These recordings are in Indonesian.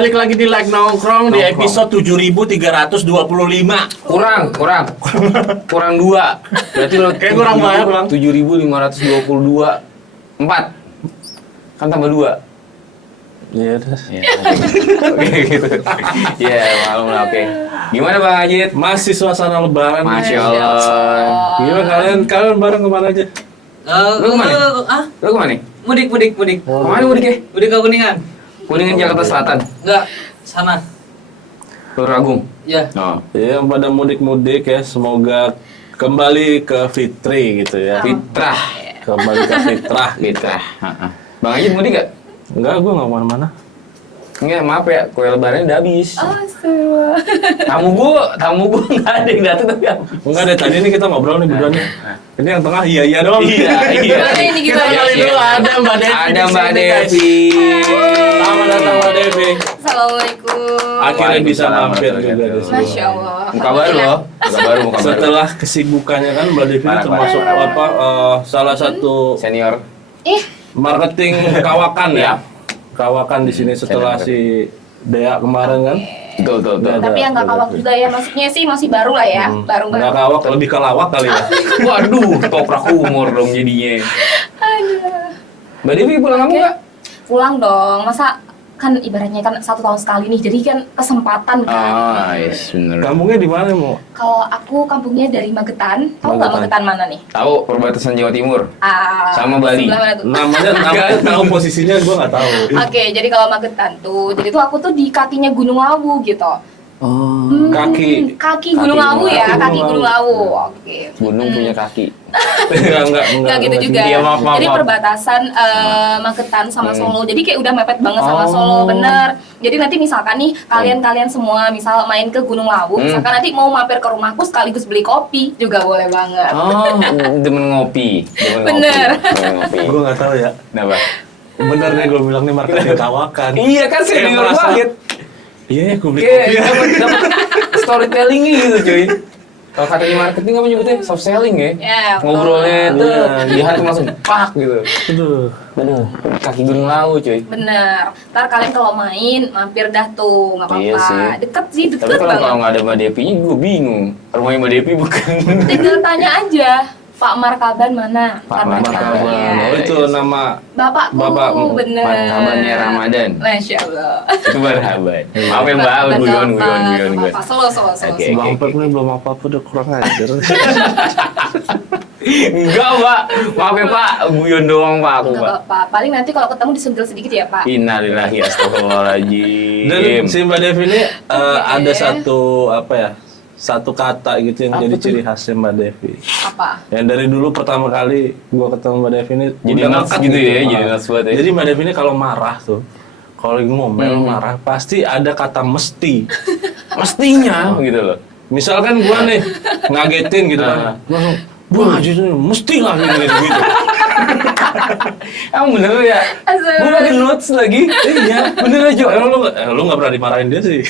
balik lagi di Like Nongkrong di episode 7325. Kurang 2. Berarti lo kayak kurang banyak, Bang. 7522. 4. Kan tambah 2. Iya, terus. Oke gitu. Iya, maklum lah, oke. Gimana Bang Ajit? Masih suasana lebaran. Masya Allah. Gimana kalian bareng kemana aja? Lu kemana? Lu kemana? Mudik. Kemana mudik ya? Mudik ke Kuningan. Kuningan Jakarta Selatan. Enggak, sana. Lurah Agung. Ya. Oh. Ya, yang pada mudik-mudik ya, semoga kembali ke fitri gitu ya. Fitrah. Kembali ke fitrah. Fitrah. Bang Ajit mudik gak? Enggak, gue nggak kemana-mana. Enggak, maaf ya, kue lebaran udah habis. Astagfirullah. Tamu gua enggak ada yang datang tapi habis. Enggak deh, tadi ini kita ngobrol nih berdua nih. Ini yang tengah iya doang. Iya. Gimana ini, Kita gimana? kenalin dulu, ada Mbak Devi. Ada di Mbak sini, guys. Devi. Selamat datang Mbak Devi. Assalamualaikum. Akhirnya bisa Waalaikumsalam mampir juga di warahmatullahi sini. Masya Allah. Muka baru loh. Muka baru. Setelah kesibukannya kan Mbak Devi ini Parah, termasuk parah. salah satu Senior. marketing kawakan ya. Iya. Kawakan di sini setelah si Dea kemarin kan. Betul. Ada- Tapi yang nggak kawak juga ya, maksudnya sih masih baru lah ya, Nggak baru. kawak, lebih ke lawak kali ya. Waduh, toprak humor dong jadinya. Aduh. Mbak Devi pulang kamu nggak? Pulang dong, masa kan ibaratnya kan 1 tahun sekali nih, jadi kan kesempatan kan. Yes, bener. Kampungnya di mana, Mo? Kalau aku kampungnya dari Magetan, tahu nggak Magetan. Magetan mana nih? Tahu perbatasan Jawa Timur. Sama Bali. Sebelah mana tuh? Namanya tahu posisinya gue nggak tahu. Oke, jadi kalau Magetan tuh, jadi tuh aku tuh di kakinya Gunung Lawu gitu. Oh. Kaki. Kaki Gunung Lawu ya, kaki Gunung Lawu. Oke. Gunung punya kaki. Enggak gitu juga. Iya, maaf. Jadi perbatasan Magetan sama Solo. Jadi kayak udah mepet banget sama Oh. Solo, bener. Jadi nanti misalkan nih kalian semua misal main ke Gunung Lawu, misalkan nanti mau mampir ke rumahku sekaligus beli kopi juga boleh banget. Oh, demen ngopi. Bener. Gue nggak tahu ya. Kenapa? Bener nih gue bilang nih marketing kawakan. Iya kan Kayak senior merasa- banget. Iya, gue beli Kayak kopi. dapat storytelling gitu cuy. Kalau katanya marketing apa nyebutnya? Soft selling ya? Ya, Ngobrolnya tuh Iya. di hati langsung pak gitu. Aduh. Aduh, kaki Gunung Lawu cuy. bener. Ntar kalian kalau main mampir dah tuh, nggak Iya apa-apa. sih. Deket sih, Tapi deket kalau banget. nggak ada Mbak Devi-nya gue bingung. Rumahnya Mbak Devi bukan. Tinggal tanya aja, Pak Markaban mana? Pak Ntar Markaban. tanya. Oh, itu nama Bapakku, Bapakmu. bener. Markabannya Ramadan. Masya Allah. Itu berhabat. Maaf ya Mbak, guyon. Apa? Solo. Oke. Bang Pep nih belum apa-apa udah kurang ajar. Enggak Pak, maaf ya Pak, guyon doang Pak aku Enggak Pak. apa-apa. Paling nanti kalau ketemu disentil sedikit ya, Pak. Innalillahi astagfirullahaladzim. Dan si Mbak Devi ini ada satu kata gitu yang Apa jadi tuh? ciri khasnya Mbak Devi. Apa? Yang dari dulu pertama kali gua ketemu Mbak Devi ini Jadi udah nuts ngangkat gitu ya, Ah. jadi nuts banget ya. Jadi Mbak Devi ini kalau marah tuh, kalau lagi ngomel marah pasti ada kata mesti. Mestinya gitu loh. Misalkan gua nih ngagetin gitu kan, langsung wah justru mesti lah gitu. Emang bener ya? Astaga. Gue pakai notes lagi. Iya, bener aja. Lu nggak pernah dimarahin dia sih.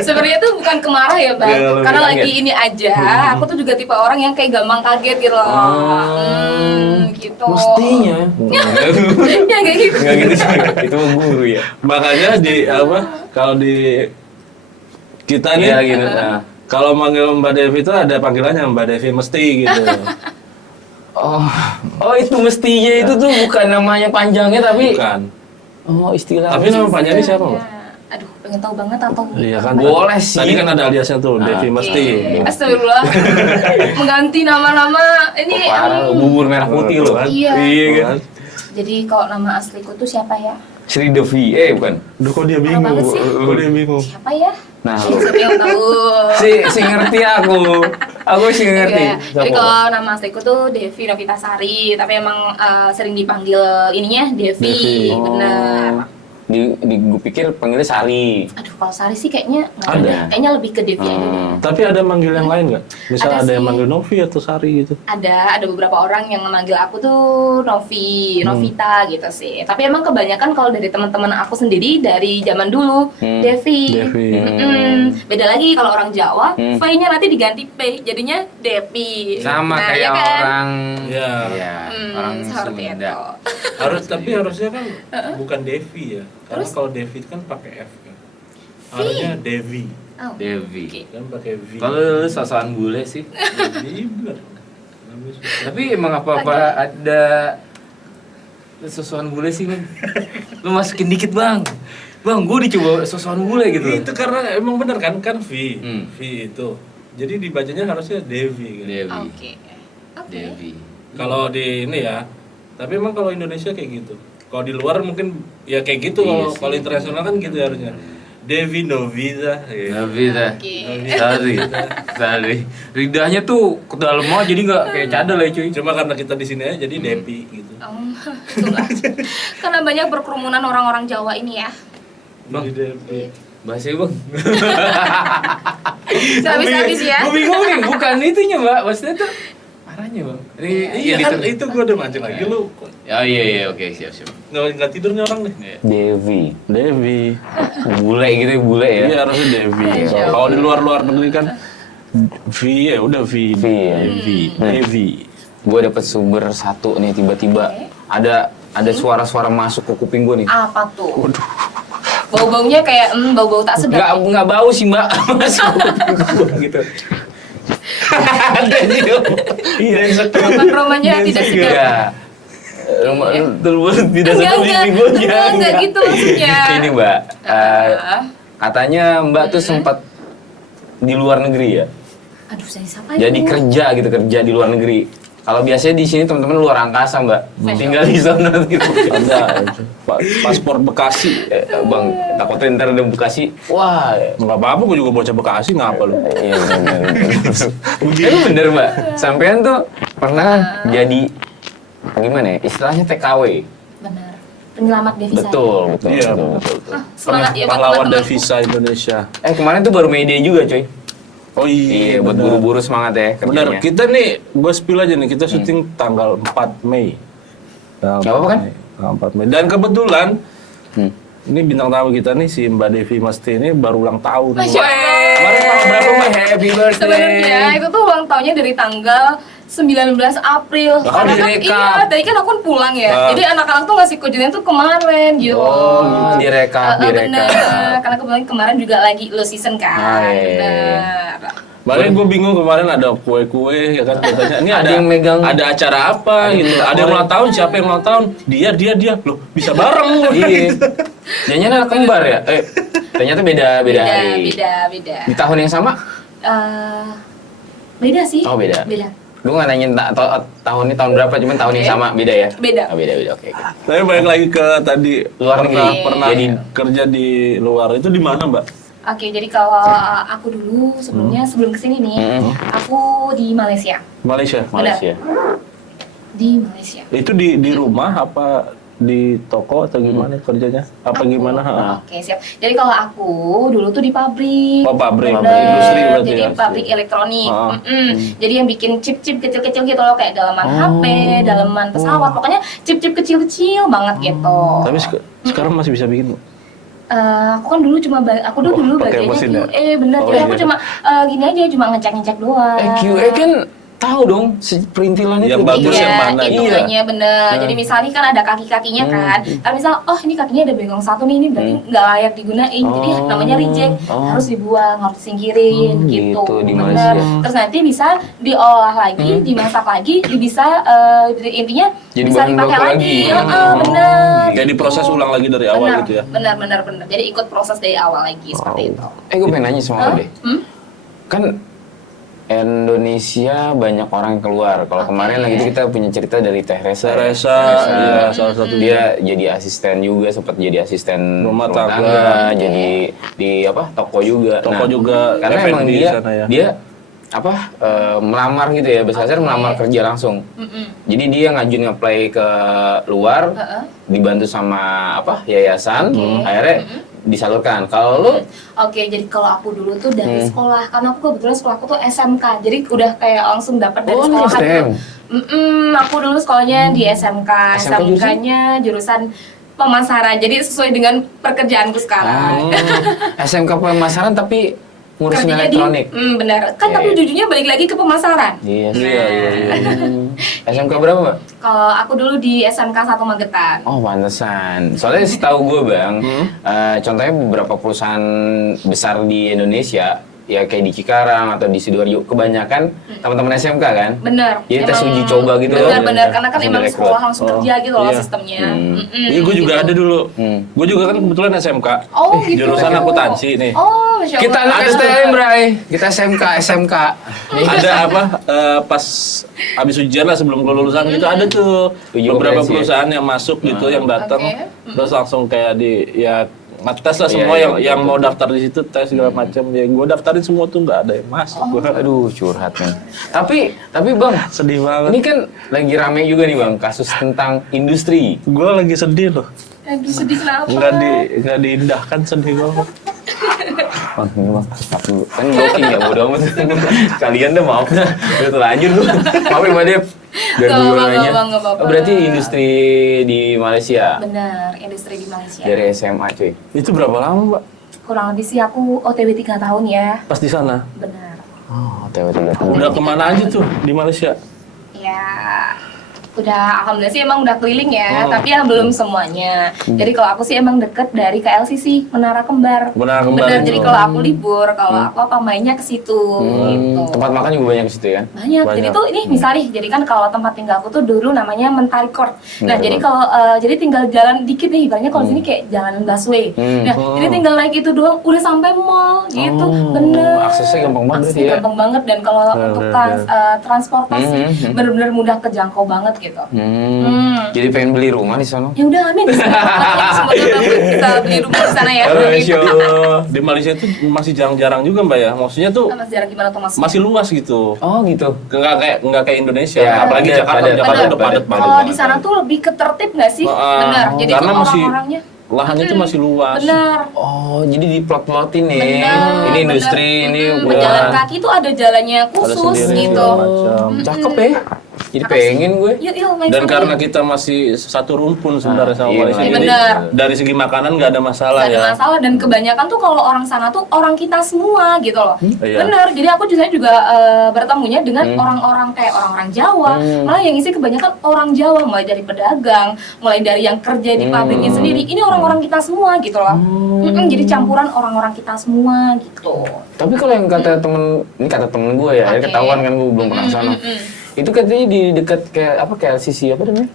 Sebenarnya tuh bukan kemarah ya, Bang. Iya, lebih Karena kaget. lagi ini aja, aku tuh juga tipe orang yang kayak gampang kaget gitu loh. Gitu. Mestinya. Ya kayak gitu. Enggak gitu sih. Itu mah guru ya. Makanya kalau di kita nih Iya gitu. Nah. kalau manggil Mbak Devi itu ada panggilannya Mbak Devi mesti gitu. Oh itu mestinya itu tuh bukan namanya panjangnya tapi. Bukan. Oh istilah. Tapi nama panjangnya siapa, Mbak? Aduh, pengen tahu banget atau Iya kan. Boleh sih. Tadi kan ada aliasnya tuh Devi mesti. Astagfirullah. Mengganti nama-nama ini. Parah, bubur merah putih loh. Iya. Iya kan. Jadi kalau nama asliku tuh siapa ya? Sri Devi, bukan. Duh kok dia Parah bingung. banget sih. Kok dia bingung. Siapa ya? Nah, Siapa yang tahu? si ngerti aku sih ngerti. Iya. Jadi kalau nama asliku tuh Devi Novitasari, tapi emang sering dipanggil ininya Devi, Devi. bener. Gue pikir panggilnya Sari. Aduh, kalau Sari sih kayaknya nggak Ada. ada. Kayaknya lebih ke Devi aja deh. Tapi ada manggil yang lain nggak? Misal Ada ada yang sih. manggil Novi atau Sari gitu. Ada beberapa orang yang memanggil aku tuh Novi, Novita gitu sih. Tapi emang kebanyakan kalau dari teman-teman aku sendiri dari zaman dulu Devi. Devi. Beda lagi kalau orang Jawa, V-nya nanti diganti P, jadinya Devi. Sama Nah, kayak ya kan? orang Iya. orang seperti Sunda. itu. Harusnya kan bukan Devi ya. Karena Terus? kalau Devi kan pakai F kan. Harusnya Devi. Oh. Devi. Oke. Kan pakai V. Kalau lu sosokan bule sih. Devi bener. Namanya susah. Tapi emang apa-apa ada sosokan bule sih, Bang. Lu masukin dikit, Bang. Bang, gue dicoba sosokan bule gitu. Itu karena emang bener kan V. Hmm. V itu. Jadi dibacanya harusnya Devi kan. Devi. Oke. Oke. Devi. Kalau di ini ya. Tapi emang kalau Indonesia kayak gitu. Kalau di luar mungkin ya kayak gitu. Iya Kalau sih. kalau internasional kan gitu harusnya. Devi Novita. Devi dah. Oke. Sorry. Lidahnya tuh ke dalam aja jadi nggak kayak cadel ya, cuy. Cuma karena kita di sini aja jadi Devi gitu. Itulah. Karena banyak berkerumunan orang-orang Jawa ini ya. Bang. Jadi Devi. Bahasanya, Bang. Habis-habis ya. Gue bingung nih, bukan itunya, Mbak. Maksudnya tuh arahnya, Bang. Iya kan itu gue udah mancing lagi lu. Oh iya, oke, siap. Nggak tidur nih orang nih. Devi. Devi. Bule gitu, bule ya. Iya harusnya Devi. Masya Allah. Kalau di luar negeri kan V ya udah V. V ya. Devi. Gue dapet sumber satu nih tiba-tiba ada suara-suara masuk ke kuping gue nih. Apa tuh? Bau-baunya kayak bau-bau tak sedap. Nggak bau sih, Mbak. Masuk ke kuping gue gitu. Ada sih. Iya, Aroma-aromanya tidak sedap. Iya. Rumah tidak sedap di kuping gue. Enggak gitu maksudnya. Ini, Mbak. Katanya Mbak tuh sempat di luar negeri ya. Aduh, saya siapa Jadi kerja di luar negeri. Kalau biasanya di sini teman-teman luar angkasa, Mbak. Tinggal di sana gitu. Ada paspor Bekasi. Bang, takutnya ntar ada Bekasi. Wah, Nggak apa-apa, gue juga bocah Bekasi, ngapa lu? iya bener. Itu bener, Mbak. Sampean tuh pernah jadi gimana ya? Istilahnya TKW. Benar. Penyelamat devisa. Betul. Iya. Semangat ya buat Pahlawan teman-teman. devisa Indonesia. Kemarin tuh baru Mayday juga, coy. Oh Iya, buat bener. buru-buru semangat ya Bener, kerjanya. kita nih, gue spill aja nih, kita syuting tanggal 4 Mei. Nggak apa-apa kan? Tanggal 4 Mei. Dan kebetulan, Hmm. ini bintang tamu kita nih, si Mbak Devi Mesti ini baru ulang tahun. Masya Allah. Kemarin tanggal berapa, Mbak? Happy birthday. Sebenarnya itu tuh ulang tahunnya dari tanggal 19 April. Lah, Karena kan direkap. tadi kan aku pulang ya. Ah. Jadi anak-anak tuh ngasih kejutan tuh kemarin gitu. Oh, gitu. Direkap. Bener. Karena kebetulan kemarin juga lagi low season kan. Ah, iya. Bener. Kemarin gue bingung, kemarin ada kue-kue, ya kan, katanya, ini Ada yang megang. ada acara apa, gitu. Ada yang ulang tahun, siapa yang ulang tahun? Dia. Loh, bisa bareng. Iya. Jangan anak kembar ya? Ternyata beda hari. Beda. Di tahun yang sama? Beda sih. Oh, beda. Beda. Gue nggak nanyain tahun ini tahun berapa, cuman tahun yang Oke. sama, beda ya? Beda. Oh, beda, oke. Tapi balik lagi ke tadi, Luar negeri. pernah Jadi- kerja di luar, itu di mana, Mbak? Oke, jadi kalau aku dulu sebelum kesini nih, aku di Malaysia. Malaysia. Malaysia. Di Malaysia. Itu di rumah apa di toko atau gimana kerjanya? Apa Aku- gimana? Ha? Oke, siap. Jadi kalau aku dulu tuh di pabrik. Oh, pabrik. Bener. Industri berarti Jadi ya? pabrik elektronik. Ah. Jadi yang bikin chip-chip kecil-kecil gitu loh, kayak dalaman HP, dalaman pesawat. Pokoknya chip-chip kecil-kecil banget gitu. Tapi sekarang masih bisa bikin? Aku kan dulu dulu pakai bagiannya mesin ya? QA, bener. Oh, Jadi iya. aku cuma gini aja, cuma ngecek-ngecek doang. QA kan tahu dong perintilan itu. Yang bagus Iya, yang mana gitu. hitungannya bener. Jadi misalnya kan ada kaki-kakinya kan. Kalau misal, oh ini kakinya ada bengkong satu nih, ini berarti nggak layak digunain. Jadi namanya reject, harus dibuang, harus disingkirin gitu. gitu, di Bener. Malaysia. Terus nanti bisa diolah lagi, dimasak lagi, bisa intinya Jadi bisa bahan dipakai baku lagi. lagi. Bener. Kayak diproses ulang lagi dari awal Bener, gitu ya? bener. Jadi ikut proses dari awal lagi seperti itu. Gue pengen nanya sama lo deh. Hmm? Kan Indonesia banyak orang yang keluar. Kalau Oke. kemarin lagi itu kita punya cerita dari Teh Resa. Teresa, iya salah satu Dia jadi asisten juga, sempat jadi asisten Rumah tangga. jadi di toko juga. Toko juga, karena F&B emang di dia sana ya. dia melamar gitu ya, besar melamar kerja langsung. Jadi dia ngajuin nge-apply ke luar, dibantu sama yayasan, akhirnya disalurkan. Kalau lu Oke, jadi kalau aku dulu tuh dari sekolah, karena aku kebetulan sekolahku tuh SMK, jadi udah kayak langsung dapat dari Oh, ini sekolah STM. tuh. Aku dulu sekolahnya di SMK, SMK SMK-nya jurusan pemasaran, jadi sesuai dengan pekerjaanku sekarang. SMK pemasaran tapi ngurusin kerjanya elektronik. Benar. Kan Iya, tapi iya. ujungnya balik lagi ke pemasaran. Iya. Iya. SMK berapa, Mbak? Kalau aku dulu di SMK 1 Magetan. Oh, pantesan. Soalnya setahu gue, Bang, contohnya beberapa perusahaan besar di Indonesia, ya kayak di Cikarang atau di Sidoarjo, kebanyakan teman-teman SMK kan? Bener. Jadi tes uji coba gitu loh. Bener, karena kan Langsung emang direkrut. sekolah langsung kerja gitu loh Iya. sistemnya. Iya, gue juga gitu. ada dulu. Hmm. Gue juga kan kebetulan SMK. Oh gitu. Jurusan akuntansi nih. Oh, Masya Allah. Kita anak Ada STM, tuh. Bray. Kita SMK. Ada apa pas habis ujian lah sebelum gue lulusan gitu ada tuh Uji beberapa kompetensi ya? perusahaan yang masuk gitu yang datang Oke. terus langsung kayak di ya ngetes lah Iya, semua iya, yang betul. mau daftar di situ tes segala macam ya gue daftarin semua tuh nggak ada yang masuk. Aduh, curhat kan. Tapi Bang, Sedih banget. ini kan lagi rame juga nih Bang, kasus tentang industri. Gue lagi sedih loh. Aduh, sedih kenapa? Nggak diindahkan, sedih banget. Bang, ini Bang, maaf dulu. Kan blocking ya, bodo amat. Kalian dah maaf dah. Udah terlanjur lu. Maafin Mbak Dep. Biar Nggak gue apa-apa, nanya. nggak apa-apa. Oh, berarti industri di Malaysia Bener, industri di Malaysia. dari SMA cuy. Itu berapa lama, Mbak? Kurang lebih sih aku OTW 3 tahun ya. Pas di sana? Benar. Oh, TW3 tahun. Udah kemana aja tuh di Malaysia? Ya, udah alhamdulillah sih emang udah keliling ya, Oh. tapi yang belum semuanya. Jadi kalau aku sih emang deket dari KLCC, Menara Kembar. Menara Kembar Bener, itu. jadi kalau aku libur, kalau aku apa mainnya ke situ gitu. Tempat makan juga banyak di situ ya. Banyak. Jadi Banyak. tuh ini misalnya, jadi kan kalau tempat tinggal aku tuh dulu namanya Mentari Court. Nah, Mentari jadi Court. kalau jadi tinggal jalan dikit nih, ibaratnya kalau sini kayak jalan busway. Nah, jadi tinggal naik itu doang udah sampai mall gitu. Bener. Aksesnya gampang banget Aksesnya ya. gampang banget dan kalau untuk transportasi bener-bener mudah kejangkau banget gitu. Jadi pengen beli rumah di sana. Ya udah amin. Semoga Bapak bisa beli rumah di sana ya. Masya Allah. Di Malaysia itu masih jarang-jarang juga, Mbak ya. Maksudnya tuh Mas jarang gimana tuh Mas? masih luas gitu. Oh gitu. Nggak kayak Indonesia. Ya, Apalagi padat, Jakarta. padat, Jakarta padat, udah padat banget. Kalau di sana tuh lebih ketertib nggak sih? Benar. Jadi karena tuh masih orang-orangnya lahannya tuh masih luas. benar. Oh, jadi diplot-plotin nih. Benar, Ini industri, ini Pejalan buat kaki tuh ada jalannya Ada khusus sendiri gitu. segala macam. cakep ya. Jadi pengen gue. Yuk main Dan sana karena yuk. kita masih satu rumpun sebenarnya sama iya, Malaysia. iya, Jadi benar. dari segi makanan nggak ada masalah Gak ada ya. masalah dan kebanyakan tuh kalau orang sana tuh orang kita semua gitu loh. Iya. Bener. Jadi aku juga bertemunya dengan orang-orang kayak orang-orang Jawa. Malah yang isi kebanyakan orang Jawa, mulai dari pedagang, mulai dari yang kerja di pabriknya sendiri. Ini orang-orang kita semua gitu loh. Jadi campuran orang-orang kita semua gitu. Tapi kalau yang kata temen, ini kata temen gue ya, Oke. ketahuan kan gue belum pernah sana. Itu katanya di dekat kayak apa kayak LCC apa namanya?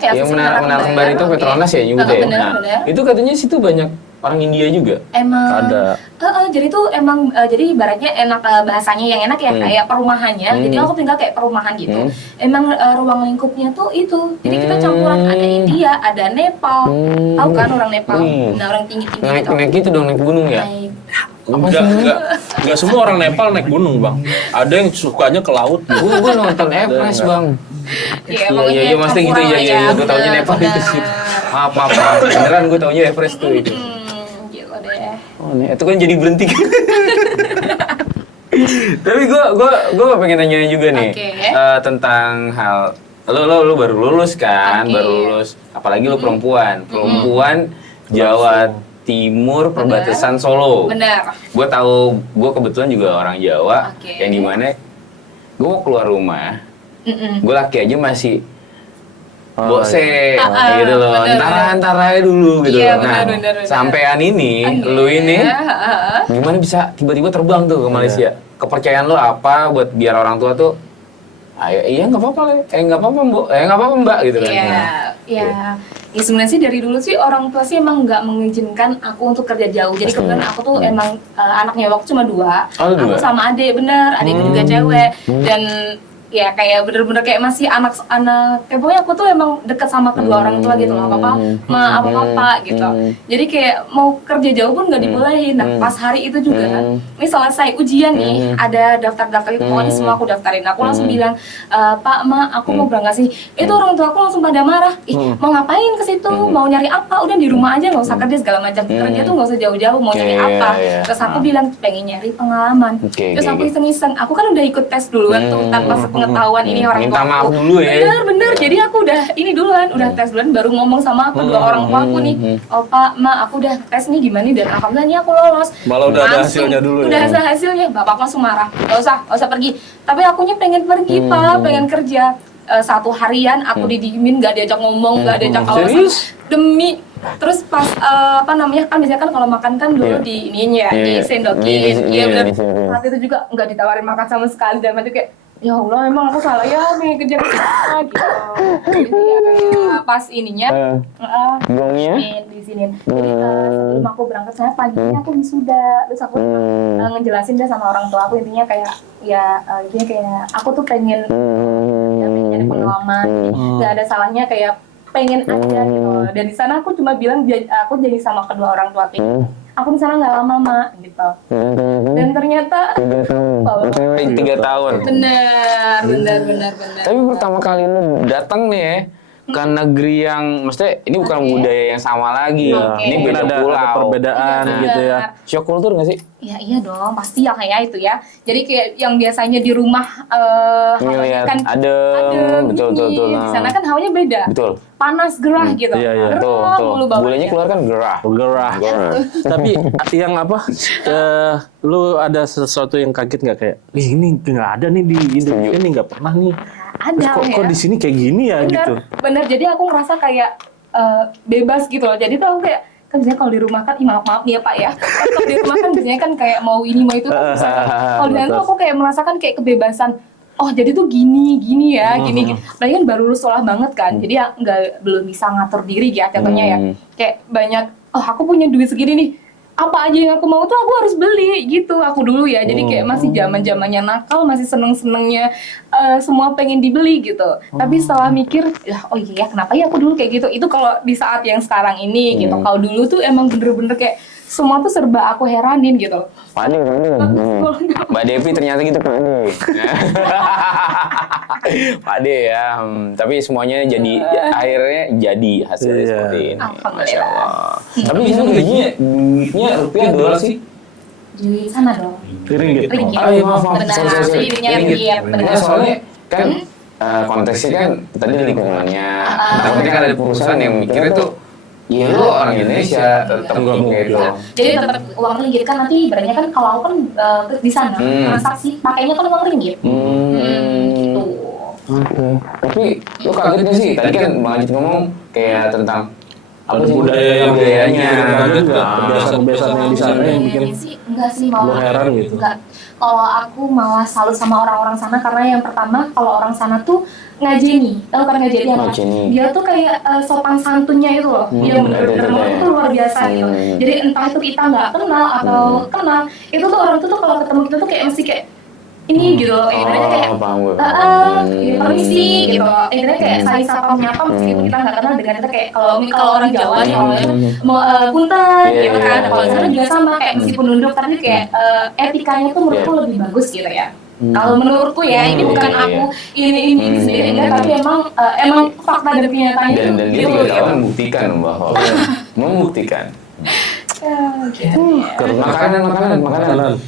Kayak Yang sisi Menara Kembar itu oke. Petronas ya nyebut ya. Bener, Nah, bener. itu katanya situ banyak orang India juga. Emang Ada. jadi tuh emang jadi ibaratnya enak bahasanya yang enak ya kayak perumahannya. Jadi aku tinggal kayak perumahan gitu. Emang ruang lingkupnya tuh itu. Jadi kita campuran ada India, ada Nepal. Tahu kan orang Nepal? Nah, orang tinggi-tinggi gitu. Naik itu dong, naik gunung ya. Naik. Enggak semua orang Nepal naik gunung, Bang. Ada yang sukanya ke laut. Gue nonton Everest bang. Iya, Iya, mesti gitu ya, ya. Gue taunya Nepal itu sih. Maaf. Beneran gue taunya Everest tuh itu. Gila deh. Oh, nih, itu kan jadi berhenti. Tapi gue pengen nanya juga nih Oke. tentang hal lo baru lulus kan, Oke. baru lulus. Apalagi lo perempuan, Jawa Timur perbatasan Solo. Benar. Gue kebetulan juga orang Jawa, Oke. yang dimana gue mau keluar rumah, gue laki aja masih bose, gitu loh, bener. antara dulu gitu. Iya, loh. Nah, bener. sampean ini, lu ini, gimana bisa tiba-tiba terbang tuh ke Malaysia? Kepercayaan lo apa buat biar orang tua tuh, ayo, iya nggak apa-apa, nggak apa-apa mbak, gitu kan? Nah, Ya sebenarnya sih dari dulu sih orang tua sih emang nggak mengizinkan aku untuk kerja jauh. Jadi kebetulan aku tuh emang anaknya waktu cuma 2. Oh, Aku 2? sama adik adikku juga cewek dan ya kayak bener-bener kayak masih anak-anak kayak pokoknya aku tuh emang deket sama kedua orang tua gitu loh, papa ma apa papa gitu. Jadi kayak mau kerja jauh pun nggak dibolehin. Nah pas hari itu juga ini selesai ujian nih ada daftar itu pokoknya semua aku daftarin. Aku langsung bilang pak ma aku mau berangkat sih. Itu orang tua aku langsung pada marah. Ih mau ngapain ke situ? Mau nyari apa? Udah di rumah aja nggak usah kerja segala macam. Kerja tuh nggak usah jauh-jauh. Mau nyari apa? Terus aku bilang pengen nyari pengalaman. Oke, Terus oke, aku oke. iseng-iseng. Aku kan udah ikut tes duluan tuh tanpa sekolah pengetahuan ini orang Minta tua maaf aku. dulu ya. Bener. Jadi aku udah ini duluan, udah tes duluan, baru ngomong sama kedua orang tua aku nih. Oh Pak, Ma, aku udah tes nih gimana nih, dan alhamdulillah nih aku lolos. Malah udah ada Langsung, hasilnya dulu udah ya. ada hasilnya, bapak langsung marah. Gak usah pergi. Tapi akunya pengen pergi Pak, pengen kerja. 1 harian aku didiemin, gak diajak ngomong, gak diajak alasan. Serius? Demi terus pas apa namanya kan biasanya kan kalau makan kan dulu di ininya ya, Iya. disendokin. Iya benar. Iya. Saat itu juga nggak ditawarin makan sama sekali, dan itu kayak ya Allah emang aku salah ya pengen kerja gitu. Jadi ya kayak pas ininya Gongnya? di sini. Jadi sebelum aku berangkat saya paginya aku wisuda, terus aku ngejelasin deh sama orang tua aku intinya kayak ya intinya kayak aku tuh pengen ya, pengen nyari pengalaman, nggak ada salahnya kayak pengen aja gitu. Dan di sana aku cuma bilang aku jadi sama kedua orang tua aku. Aku di sana nggak lama Mak gitu. Dan ternyata 3 tahun. benar. Tapi pertama kali lu datang nih ya ke negeri yang, maksudnya ini bukan budaya yang sama lagi. Oke. Ini Mungkin beda ada pulau. perbedaan Benar. gitu ya. Shock kultur nggak sih? Ya iya dong, pasti ya kayak itu ya. Jadi kayak yang biasanya di rumah Ngeliat kan adem, betul. Di sana kan hawanya beda. Betul. Panas gerah gitu. Iya, iya. Gerah mulu baunya. Bulenya keluar kan gerah. Gerah. Gerah. Tapi yang apa? Lu ada sesuatu yang kaget nggak kayak, ini nggak ada nih di Indonesia nih, nggak pernah nih. Ada Terus kok ya. di sini kayak gini ya gitu. Bener. Jadi aku ngerasa kayak bebas gitu loh. Jadi tuh aku kayak kan biasanya kalau di rumah kan, maaf nih ya Pak ya. Kalau di rumah kan biasanya kan kayak mau ini mau itu. Kalau di sana tuh aku kayak merasakan kayak kebebasan. Oh jadi tuh gini ya, gini. Apalagi kan baru lulus sekolah banget kan. Jadi ya belum bisa ngatur diri ya contohnya ya. Kayak banyak, oh aku punya duit segini nih. Apa aja yang aku mau tuh aku harus beli gitu aku dulu ya. Jadi kayak masih zamannya nakal, masih senengnya semua pengen dibeli gitu. Tapi setelah mikir, oh iya kenapa ya aku dulu kayak gitu. Itu kalau di saat yang sekarang ini gitu. Kalau dulu tuh emang bener-bener kayak semua tuh serba aku heranin gitu. Pade. Mbak Devi ternyata gitu Pade. Pade ya. Tapi semuanya jadi akhirnya jadi hasilnya Iya. seperti ini. Alhamdulillah. Masya Allah. Tapi di sana gajinya duitnya rupiah dolar sih. Di sana dong. Ringgit. Ringgit. Oh iya maaf. Benar, Sorry. jadinya ringgit, benar. Nah, soalnya kan konteksnya kan tadi lingkungannya. Takutnya kan ada perusahaan yang mikirnya tuh, ya lu orang Indonesia tetap gitu. Jadi tetap uang ringgit kan nanti ibaratnya kan kalau aku kan di sana transaksi pakainya kan uang ringgit. Gitu. Oke. Tapi lu kaget nggak sih? Tadi kan Bang Ajit ngomong kayak tentang apa sih budayanya. Kaget nggak? Kebiasaan-kebiasaan yang di sana yang bikin Enggak sih lu malah. heran gitu. Enggak. Kalau aku malah salut sama orang-orang sana karena yang pertama kalau orang sana tuh ngajeni. Tahu kan ngajeni apa? Ngajeni. Dia tuh kayak sopan santunnya itu loh. Dia bener-bener itu luar biasa gitu. Jadi entah itu kita nggak kenal atau kenal, itu tuh orang itu tuh kalau ketemu kita tuh kayak mesti kayak ini gitu loh. Ibaratnya kayak paham gue. permisi gitu. Ibaratnya kayak saling sapa menyapa meskipun kita nggak kenal dengan itu kayak kalau orang Jawa nih awalnya mau punten gitu kan. Kalau di sana juga sama kayak meskipun nunduk tapi kayak etikanya tuh menurutku lebih bagus gitu ya. Kalau menurutku ya, ini bukan aku ini sendiri enggak, tapi emang fakta dan kenyataannya Dan itu dia gitu juga gitu. membuktikan bahwa membuktikan. Gitu. Makanan.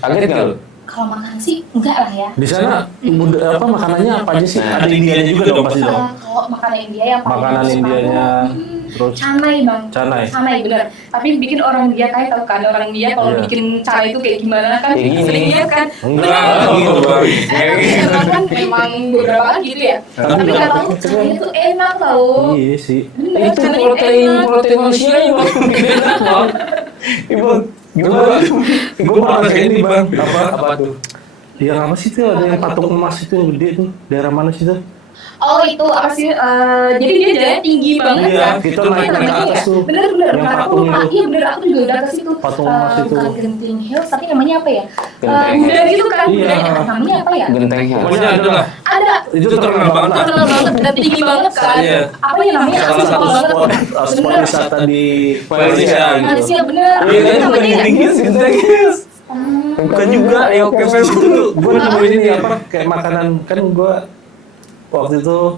Kaget nggak lu? Kalau makan sih enggak lah ya. Di sana makanannya apa aja sih? Ada Indianya juga dong pasti dong. Kalau makanan India yang paling Makanan suka Indianya aku, terus canai bang. Canai. Bener. Tapi bikin orang India kayak tau kan orang India kalau Iya. bikin canai itu kayak gimana kan? Kayak gini. Sering lihat kan? Enggak, gitu, Bang. Emang kan emang beberapa kan gitu ya. Tapi nggak tahu canai itu enak tau. iya sih. Bener, Itu canai protein manusia ya bang. Ibu, gimana? Gue pernah kayak ini bang. Apa tuh? Yang apa sih tuh? Ada yang patung emas itu yang gede tuh. Daerah mana sih tuh? Oh itu apa sih? Jadi dia jalannya tinggi banget Iya, kan? kita Apa naik ke namanya atas ya? tuh. Bener. Yang Bentar, aku patung lupa. itu. Iya bener, aku juga udah ke situ. Patung emas itu. Bukan Genting Hills, tapi namanya apa ya? Genteng. Buddha gitu kan? Iya. Budanya namanya apa ya? Genteng ya. Pokoknya ada lah. Ada. Itu terkenal banget lah. Terkenal banget dan tinggi banget kan? Iya. Apa ya namanya? Salah Aku satu lupa banget. spot Bener. wisata di Malaysia gitu. Malaysia bener. Iya kan bukan Namanya ya? Genteng Hills, Genteng Hills. Bukan juga, ya oke Terus itu tuh gue nemuin ini apa kayak makanan kan gue waktu itu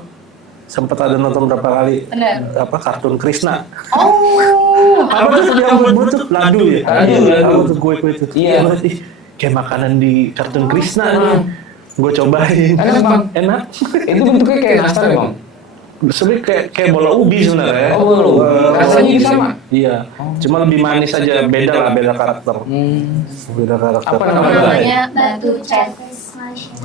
sempat ada nonton berapa kali Bener. apa kartun Krishna. Oh. Apa tuh yang buat tuh ladu ya? Ladu. Apa tuh kue itu? Iya. Ih, kayak makanan di kartun Krishna nih. Gue cobain. Enak bang. Enak. Itu bentuknya kayak nastar ya bang. Sebenarnya kayak bola ubi sebenarnya. Oh, bola ubi. Rasanya juga sama? Iya. Cuma lebih manis aja, beda karakter. Beda karakter. Apa namanya? Namanya batu cep.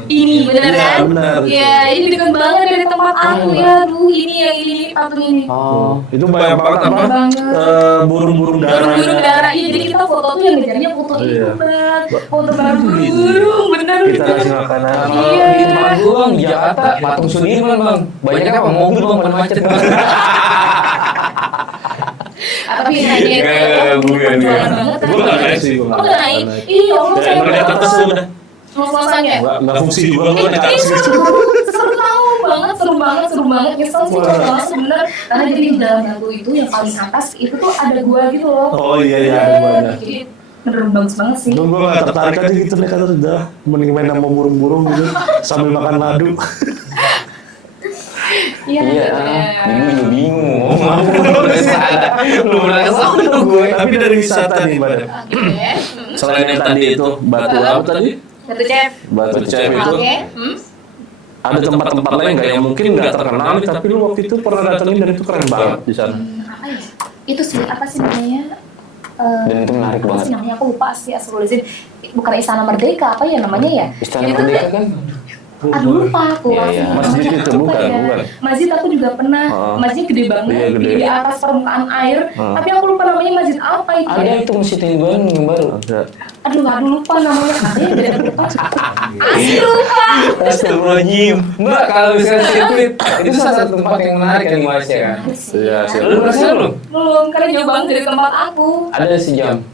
Ini bener Iya, kan? bener. Iya, ini dekat banget dari tempat aku ya. Aduh, ini yang ini patung ini. Oh. Itu banyak banget apa? Banyak banget. Burung-burung darah. Burung-burung darah. Iya, jadi kita foto tuh yang ngejarnya foto itu, Iya. Bang. Foto burung, bener. Kita kasih makanan. Kalau di tempat gua bang di Jakarta, patung Sudirman bang. Banyak apa? Mobil bang, pada macet bang. Tapi naiknya itu bukan. banget. Gue nggak naik sih. Oh, nggak naik? Iya, Allah saya Udah di atas tuh udah. Masangnya. Nggak fungsi juga gue naik Ih, atas gitu. seru banget. Nyesel sih kalau banget sebenernya. Karena jadi di dalam batu itu yang paling atas itu tuh ada gua gitu loh. Oh iya ada guanya. Jadi bener bagus banget sih. Gue nggak tertarik aja gitu nih kata udah mending main sama burung-burung gitu sambil makan madu. Iya. Jadi gue juga bingung. Lu pernah kesana gue. Tapi dari wisata nih Mbak. Oke. Selain yang tadi itu batu apa tadi? Satu cep. Batu cep itu. Oke. Ada tempat-tempat lain nggak yang mungkin nggak terkenal nih, tapi lu waktu itu pernah datengin dan itu keren banget di sana. Apa ya? Itu sih apa sih namanya? Dan itu menarik Apa banget. sih namanya? Aku lupa sih asal bukan Istana Merdeka apa ya namanya ya? Istana Itu Merdeka kan? Aduh lupa aku. Iya, iya. Masjid itu bukan. Masjid aku juga pernah. Masjid gede banget. Iya, gede. Di atas permukaan air. Tapi aku lupa namanya masjid apa itu. Ada itu masjid yang Bandung yang baru. Ada. Aduh lupa namanya. Ada yang beda lupa. Asli lupa. Astagfirullahaladzim. Mbak, kalau bisa sirkuit, itu salah satu tempat yang menarik kan di Malaysia kan? Iya sih. Lu pernah sih belum? Belum, karena jauh banget dari tempat aku. Ada sejam.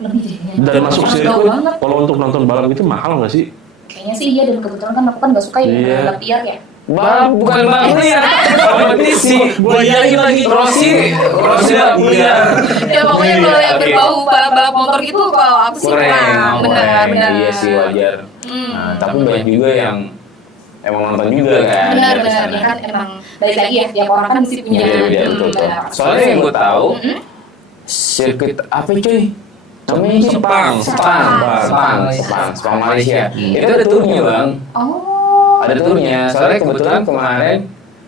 Lebih deh. Dan masuk Jauh sirkuit, banget. kalau untuk nonton balap itu mahal nggak sih? Kayaknya sih iya, dan kebetulan kan aku kan gak suka ya Iya. balap liar ya. Balap bukan balap liar, kompetisi. Buayain lagi. Rossi balap liar. Ya pokoknya kalau yang Oke. berbau balap motor gitu kalau aku sih kurang. Benar. Iya sih wajar. Nah, tapi banyak juga yang emang nonton juga kan. Benar ya kan emang balik lagi ya tiap orang kan mesti punya. Iya, betul. benar. Soalnya yang gue tahu, sirkuit apa cuy? Namanya Sepang Malaysia. Itu ada turnya bang. Oh. Ada turnya. Soalnya kebetulan kemarin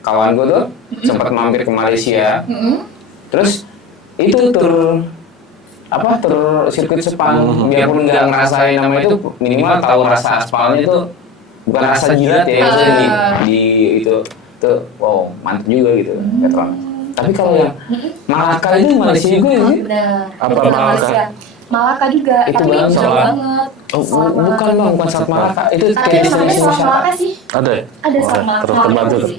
kawan gue tuh sempat mampir ke Malaysia. Terus itu tur sirkuit Sepang. Biarpun nggak ngerasain namanya itu, minimal tahu rasa aspalnya itu bukan rasa jilat ya. Maksudnya di itu tuh wow mantap juga gitu. Tapi kalau yang Malaka itu Malaysia juga ya sih? Benar. Apa Itu Malaka? Malaysia. Malaka juga, Itu tapi bang, jauh salah. banget. Oh, bukan bang, bukan Selat Malaka. Itu Tapi kayak namanya destinasi Selat Malaka wisata. sih. Ada ya? Ada Selat Malaka. Terbantu tuh.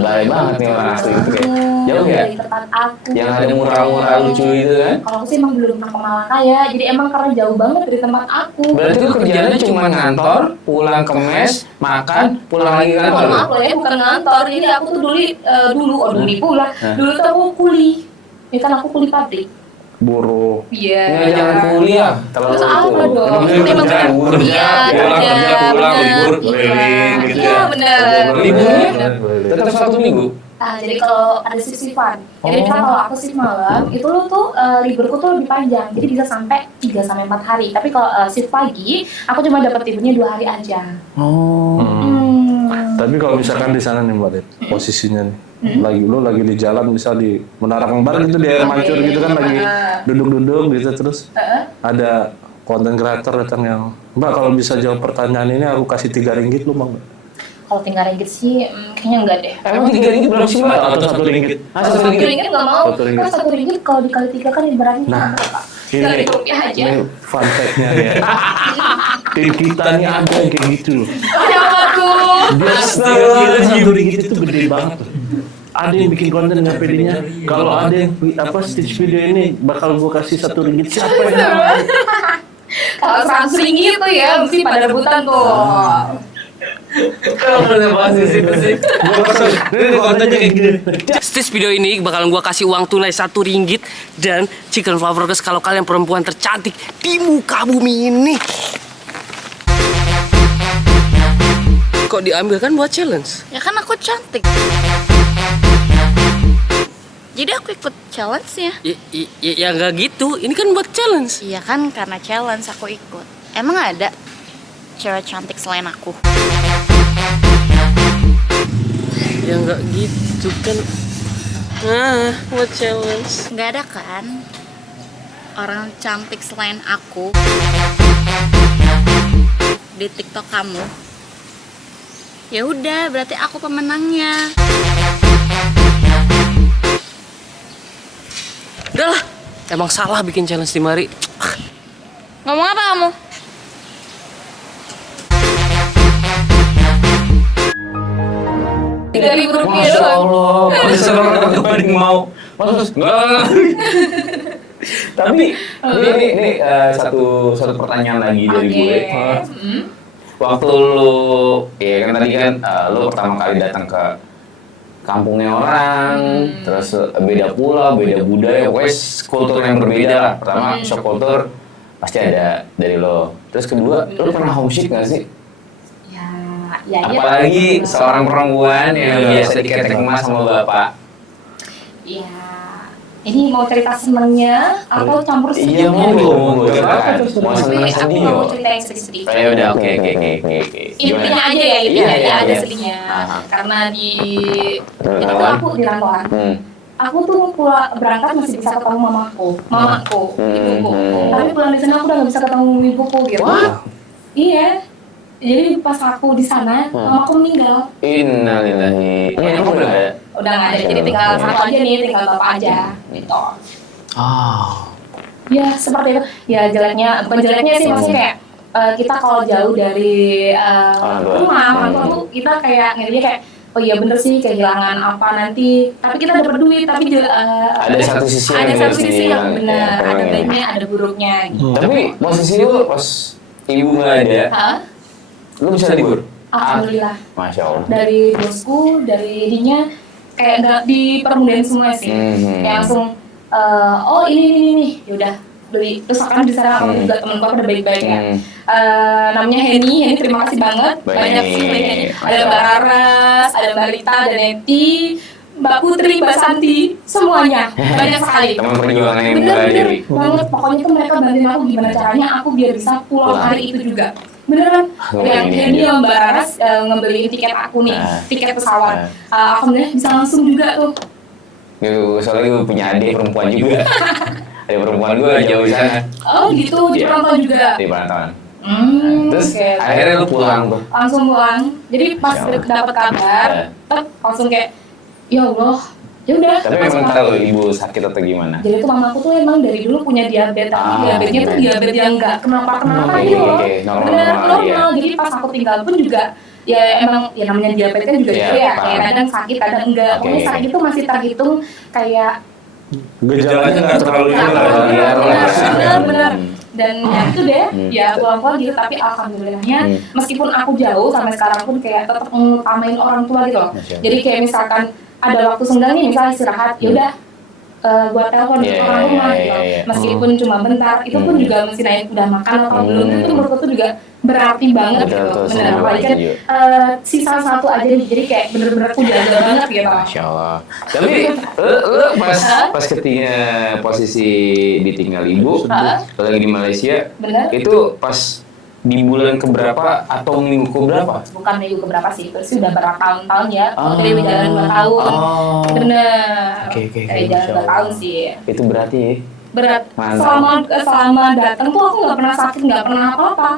Baik banget nih orang asli itu kayak. Jauh ya? Dari tempat aku. Yang ada mural-mural lucu itu kan? Kalau aku sih emang belum pernah ke Malaka ya, jadi emang karena jauh banget dari tempat aku. Berarti lu kerjanya cuma ngantor, pulang ke mes, makan, pulang lagi ke kantor. Mohon maaf loh ya, bukan ngantor. Jadi aku tuh dulu pula. Dulu tuh aku kuli. Ya kan aku kuli pabrik. Buruh. Iya. Ya jangan kuliah. Terus apa dong? Emang benar kerja, pulang, libur, Iya, keliling gitu iya ya. benar. Liburnya Benar. tetap Sabtu Minggu. Jadi kalau ada shift-shiftan, jadi misalnya kalau aku shift malam, itu lu tuh liburku tuh lebih panjang, jadi bisa sampai 3-4 hari. Tapi kalau shift pagi, aku cuma dapat liburnya 2 hari aja. Oh. Tapi kalau misalkan di sana nih Mbak Red, posisinya nih, lagi di jalan, misal di Menara Kembar gitu, di air mancur gitu kan, lagi duduk-duduk gitu, terus ada konten kreator datang yang, Mbak kalau bisa jawab pertanyaan ini aku kasih 3 ringgit lu mau nggak? Kalau tinggal ringgit sih, kayaknya enggak deh. Emang 3 ringgit berapa sih mbak? Atau 1 ringgit? Satu Satu ringgit. ringgit nggak mau, Satu ringgit. kan 1 ringgit kalau dikali 3 kan ibaratnya Nah, berapa? ini 3.000 rupiah aja. fun fact-nya ya. Tim kita nih ada yang kayak gitu loh. Siapa tuh? Dia kira 1 ringgit itu gede banget. Ada yang bikin konten nggak pedenya. Kalau ada yang stitch video ini bakal gua kasih 1 ringgit, siapa yang mau? Kalau 100 ringgit tuh ya, mesti pada rebutan tuh. Kalau pernah bahas di situ sih. Ini kontennya kayak gini. Stitch video ini bakalan gua kasih uang tunai 1 ringgit dan chicken flavors kalau kalian perempuan tercantik di muka bumi ini. Kok diambil kan buat challenge? Ya kan aku cantik. Jadi aku ikut challenge-nya. Ya nggak gitu, ini kan buat challenge. Iya kan karena challenge aku ikut. Emang ada? cewek cantik selain aku. Ya nggak gitu kan. What challenge? Nggak ada kan orang cantik selain aku di TikTok kamu. Ya udah, berarti aku pemenangnya. Udah lah, emang salah bikin challenge di mari. Ngomong apa kamu? Rp3.000 Masya doang. Allah, bisa banget aku paling mau. Terus enggak. Tapi ini satu pertanyaan lagi dari gue. Waktu lu, ya kan tadi kan lu pertama kali datang ke kampungnya orang, terus beda pulau, beda budaya, pokoknya kultur yang berbeda lah. Pertama shock kultur pasti ada dari lo. Terus kedua, lu pernah homesick nggak sih? Ya, Apalagi seorang perempuan yang biasa diketek emas sama bapak. Ya, ini mau cerita senengnya atau campur Iya, sedihnya? monggo. Mau seneng Tapi aku sedih nggak mau yo. cerita yang sedih-sedih. Ya udah, oke. Intinya aja ya, Iya, ada iya. sedihnya. Aha. Karena itu Rantauan? aku di rantauan. Aku tuh berangkat masih bisa ketemu mamaku, ibuku. Tapi pulang di sana aku udah nggak bisa ketemu ibuku gitu. Iya. Jadi pas aku di sana, mamaku meninggal. Innalillahi. Ini aku udah ada. Udah nggak ada, jadi tinggal satu aja nih, tinggal bapak aja. Gitu. Ya seperti itu. Ya jeleknya, bukan jeleknya sih, maksudnya kayak kita kalau jauh dari rumah, orang tua tuh kita kayak ngeliatnya kayak oh iya bener sih kehilangan apa nanti. Tapi kita dapat duit, tapi Ada satu sisi ada yang satu sisi yang benar, ada kurangnya. baiknya, ada buruknya. Gitu. Tapi posisi lu pas ibu nggak ada, Hah? lu bisa libur? Alhamdulillah. Masya Allah. Dari bosku, dari ininya kayak nggak dipermudahin semua sih. Kayak langsung oh ini yaudah beli. Terus akan di sana aku juga temen aku udah baik-baik ya. Namanya Henny terima kasih banget. Baik. Banyak sih Henny. Ada Mbak Raras, ada Mbak Rita, ada Neti, Mbak Putri, Mbak Santi, semuanya banyak sekali. Teman perjuangan yang Bener Dewi. banget. Pokoknya tuh mereka bantuin aku gimana caranya aku biar bisa pulang hari itu juga. Beneran, yang Henny yang Mbak Raras ngebeliin tiket aku nih, tiket pesawat. Alhamdulillah bisa langsung juga tuh. Soalnya gue punya adik perempuan juga. Adik perempuan gue jauh sana Oh gitu, di Iya. perantauan juga. di perantauan. Terus Oke. akhirnya lu pulang tuh. Langsung pulang. Jadi pas Ya Allah. dapat kabar, langsung kayak ya Allah, ya udah. Tapi langsung memang pulang. tahu ibu sakit atau gimana? Jadi tuh mamaku tuh emang dari dulu punya diabetes, tapi diabetesnya tuh diabetes yang nggak kenapa-kenapa Oke, gitu loh. oke, normal, Bener normal, normal. Jadi pas aku tinggal pun juga ya emang ya namanya diabetes kan juga Iya, gitu ya. paham. Kayak kadang sakit, kadang enggak. Oke. Pokoknya sakit itu masih terhitung kayak Gejalanya nggak terlalu nggak gila. terlalu Iya, benar. Hmm. Dan ya itu deh, ya pulang-pulang gitu. Tapi alhamdulillahnya meskipun aku jauh sampai sekarang pun kayak tetap ngutamain orang tua gitu loh. Masya Allah. Jadi kayak misalkan ada waktu senggang nih, misalnya istirahat, ya udah buat telepon Iya, ke orang rumah iya, gitu. iya. Meskipun cuma bentar, itu pun juga mesti nanya udah makan atau belum. Itu menurutku tuh juga berarti banget Betul, gitu. betul, Bener, setuju, apalagi kan setuju. sisa satu aja nih, jadi kayak bener-bener aku jaga banget gitu. Masya Allah. Tapi lu pas ketika posisi ditinggal ibu, lu lagi di Malaysia, Bener. itu pas di bulan keberapa atau minggu keberapa? Bukan minggu keberapa sih, itu sih udah bertahun-tahun ya. Oh. Dari jalan 2 tahun. Oh. Bener. Oke, Dari jalan Masya 2 tahun Allah. sih. Itu berarti Berat. Mantap. Selama datang tuh aku nggak pernah sakit, nggak pernah apa-apa.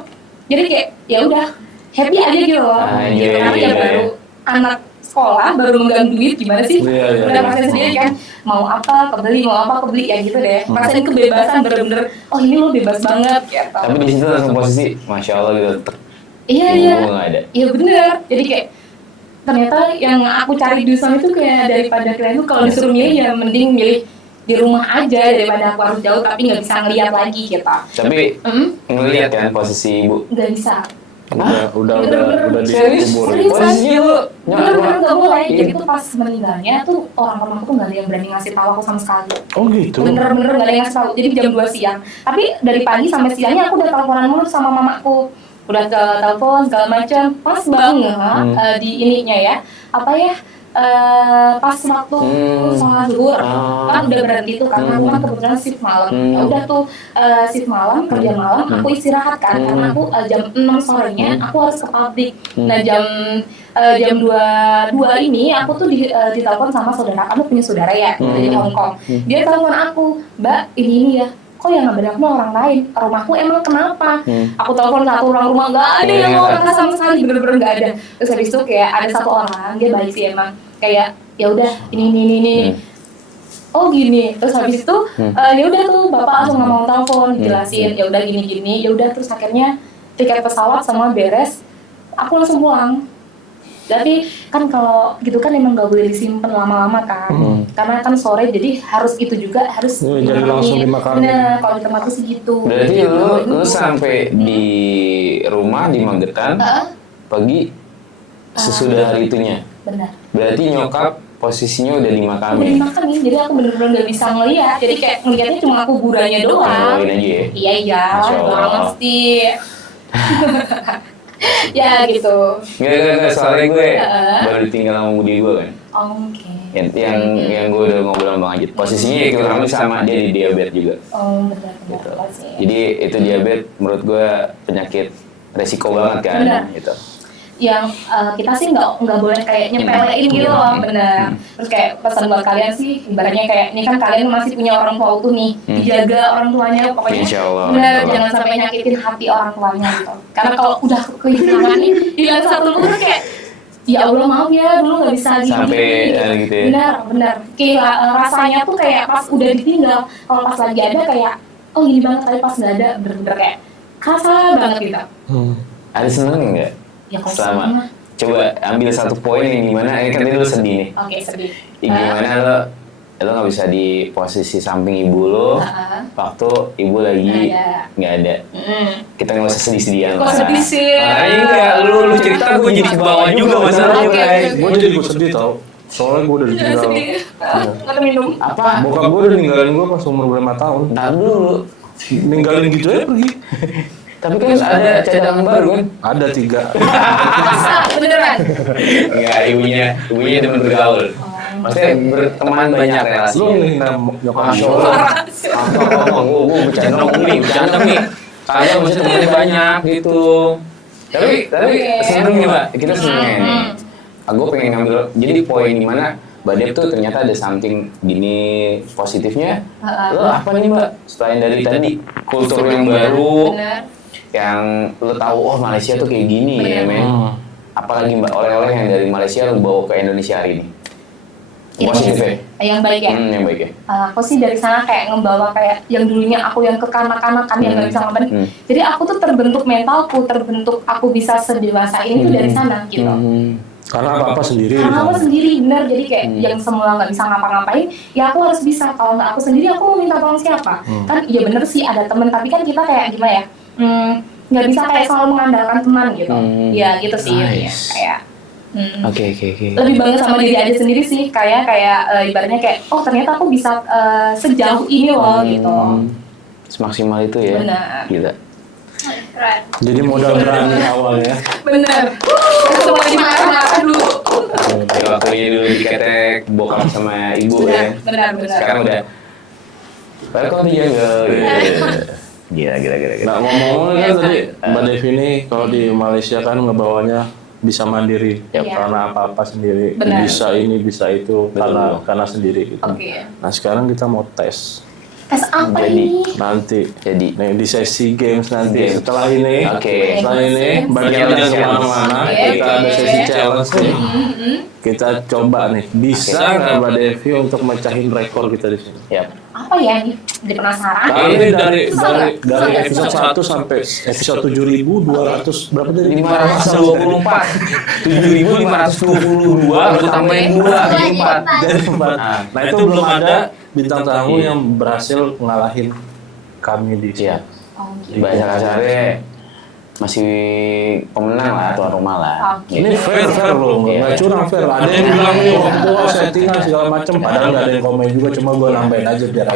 Jadi kayak ya udah happy aja gitu loh. Iya, Gitu. Karena iya, ya iya. baru anak sekolah baru megang duit gimana sih? Iya, iya, Udah iya. ngerasain sendiri kan. Mau apa kebeli, mau apa kebeli ya gitu deh. Ngerasain kebebasan bener-bener. Oh ini lo bebas banget gitu. tapi di situ langsung posisi Masya Allah gitu. Iya Ibu iya. nggak ada. Iya bener. Jadi kayak ternyata yang aku cari di sana itu kayak daripada kalian tuh kalau disuruh milih ya mending milih di rumah aja daripada aku harus jauh tapi nggak bisa ngeliat lagi gitu. Tapi ngelihat kan posisi ibu. Nggak bisa. Udah Serius? dikubur. Serius? Posisi lu Bener-bener nggak boleh. Iya. Jadi tuh pas meninggalnya tuh orang-orang tuh nggak ada yang berani ngasih tahu aku sama sekali. Oh gitu. Bener-bener nggak ada yang ngasih tahu. Jadi jam 2 siang. Tapi dari pagi sampai siangnya aku udah teleponan mulu sama mamaku. Udah ke telepon segala macam. Pas banget di ininya ya. Apa ya? pas waktu sholat zuhur kan udah berhenti tuh karena aku kan kebetulan shift malam. Ya udah tuh shift malam, kerja malam, aku istirahat kan karena aku jam 6 sorenya aku harus ke pabrik. Nah jam 2 ini aku tuh ditelepon sama saudara. Kamu punya saudara ya dari Hong Kong. Dia telepon aku, Mbak ini ya. Kok yang ngabarin aku orang lain? Rumahku emang kenapa? Aku telepon satu orang rumah nggak ada yang mau kenal sama sekali, bener-bener nggak ada. Terus habis itu kayak ada satu orang, dia baik sih emang. Kayak ya udah ini. Oh gini. Terus habis itu ya udah tuh bapak langsung ngomong telepon, jelasin ya udah gini. Ya udah terus akhirnya tiket pesawat semua beres. Aku langsung pulang. Tapi kan kalau gitu kan emang nggak boleh disimpan lama-lama kan, karena kan sore jadi harus itu juga harus jadi langsung dimakan. Nah kalau di tempatku sih gitu. Berarti lu sampai di rumah di Magetan pagi sesudah hari itunya. Benar. Berarti nyokap posisinya udah Udah dimakamin. dimakamin, jadi aku bener-bener nggak bisa ngeliat. Jadi kayak ngeliatnya cuma kuburannya doang. Doain aja ya. Iya, Masya Allah. orang mesti. Ya gitu. Gak, soalnya gue baru tinggal sama Budi gue kan. Oke. Yang gue udah ngobrol sama Bang Ajit. Posisinya ya kurang lebih sama, dia di diabetes juga. Oh benar. Gitu. Jadi itu diabetes menurut gue penyakit resiko banget kan. Benar. Gitu. Yang kita sih nggak boleh kayak nyepelein gitu loh, bener. Terus kayak pesan buat kalian sih, ibaratnya kayak ini kan kalian masih punya orang tua utuh nih, dijaga orang tuanya pokoknya. Insya Allah. Bener, jangan sampai nyakitin hati orang tuanya gitu. Karena kalau udah kehilangan nih, hilang satu tuh kayak ya Allah maaf ya dulu nggak bisa gini. Sampai gitu ya. Bener. Kayak rasanya tuh kayak pas udah ditinggal, kalau pas lagi ada kayak oh gini banget, tapi pas nggak ada bener-bener kayak kerasa banget gitu. Ada seneng nggak? Ya kalau Selama sama. coba ambil satu poin yang gimana, ini kan tadi lu sedih nih. Oke, sedih. Ya, gimana lo nggak bisa di posisi samping ibu lo waktu ibu lagi nggak ada. Kita nggak usah sedih-sedihan. Kok sedih sih? Enggak, lu cerita gue jadi ke bawah juga masalahnya. Oke. Gue jadi sedih tau. Soalnya gue udah ditinggal. Sedih. Nggak minum. Apa? Bokap gue udah ninggalin gue pas umur 5 tahun. Ntar dulu. Ninggalin gitu aja pergi. Tapi kan ada cadangan baru kan? Ada 3. Masa beneran? Enggak, ibunya demen bergaul. Maksudnya berteman banyak relasi. Lu nih nyokap Masya Allah. Apa gue bercanda nih. Kagak maksudnya temennya banyak gitu. Tapi seneng nih Mbak, kita seneng nih. Gue pengen ngambil, jadi poin dimana Mbak Dep tuh ternyata ada something gini positifnya. Lo apa nih Mbak? Selain dari tadi kultur yang baru, yang lo tahu oh Malaysia tuh kayak gini ya men. Apalagi Mbak oleh-oleh yang dari Malaysia lo bawa ke Indonesia hari ini. Positif ya? Yang baik ya? Yang baik ya? Aku sih dari sana kayak ngebawa kayak yang dulunya aku yang kekanak-kanakan yang gak bisa ngapain. Jadi aku tuh terbentuk mentalku, terbentuk aku bisa sedewasa ini tuh dari sana gitu. Karena apa-apa sendiri. Karena aku sendiri bener, jadi kayak yang semula nggak bisa ngapa-ngapain, ya aku harus bisa. Kalau nggak aku sendiri, aku mau minta tolong siapa? Kan ya bener sih ada temen, tapi kan kita kayak gimana ya? Nggak bisa kayak selalu mengandalkan teman gitu. Ya gitu sih ya, kayak. Oke. Lebih bangga sama diri aja sendiri sih, kayak ibaratnya kayak oh ternyata aku bisa sejauh ini loh gitu. Semaksimal itu ya. Benar. Gila. Keren. Jadi modal berani awalnya. Bener. Semua dimarah-marah dulu. Dari waktu ini dulu diketek bokap sama ibu ya. Benar. Sekarang udah. Welcome to jungle. Gila. Nah ngomong-ngomong kan tadi Mbak Devi ini kalau di Malaysia kan ngebawanya bisa mandiri karena apa-apa sendiri. Benar. Bisa ini bisa itu Betul. karena sendiri gitu. Oke. Nah sekarang kita mau tes. Tes apa Jadi. ini? Nanti Jadi. nih di sesi games nanti Games. setelah ini Oke. setelah ini bagian Challenge. kemana-mana Oke. kita ada sesi challenge nih kita coba nih bisa nggak Mbak Devi untuk mecahin rekor kita di sini Yap. Apa ya ini? Jadi penasaran. nah, ini dari Susah nggak? episode 1 sampai episode 7.200 berapa tadi 524. 7.522 lu tambahin 2 jadi 4. Jadi 4. Nah itu belum ada bintang tamu yang berhasil ngalahin kami di sini. Iya. Oh, gitu. Bahasa kasarnya masih pemenang lah tuan rumah lah. Oke. Ini fair loh, nggak curang fair. Ada yang bilang nih wah settingan segala macam, padahal nggak ada yang komen juga, cuma gue nambahin aja biar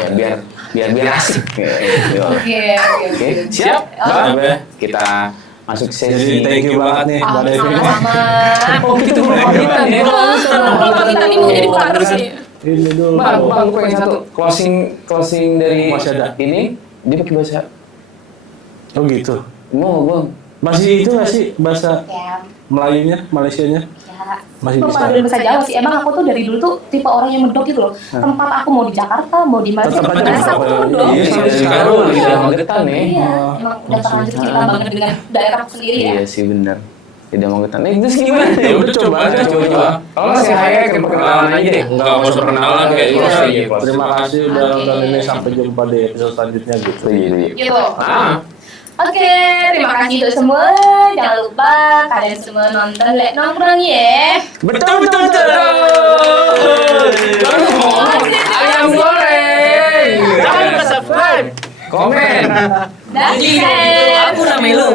biar asik. Oke. Oke, siap? Bang. Kita masuk Jadi sesi. thank you banget nih Mbak Devi. Sama-sama. Oh gitu belum pamitan ya? Kalau kita nih mau jadi bukan terus nih. Ini dulu. Bang, gue pengen satu closing dari Masih ada? ini dia pakai bahasa Oh gitu. mau bang. Masih itu nggak sih bahasa Ya. Melayunya, Malaysianya? Ya. Masih Itu bisa. malah bahasa Jawa sih. Emang aku tuh dari dulu tuh tipe orang yang medok gitu loh. Tempat aku mau di Jakarta, mau di mana, Tetap aja aku medok. tuh medok. Iya sampai sekarang lagi dalam Magetan nih. Iya, emang udah terlanjur cinta banget dengan daerahku sendiri ya. Iya sih benar. Tidak mau Magetan. Terus gimana? Ya udah coba aja. Kalau nggak sih kayak perkenalan aja deh. Enggak usah perkenalan kayak Iya, closing. iya, closing. Terima kasih udah Oke. nonton ini, sampai jumpa di episode selanjutnya gitu. Iya. Gitu. Ah. Oke, terima kasih untuk semua. Jangan lupa kalian semua nonton Lek Nongkrong ya. Betul. Ayam goreng. Jangan lupa subscribe. Komen. Dan Aku namanya lu.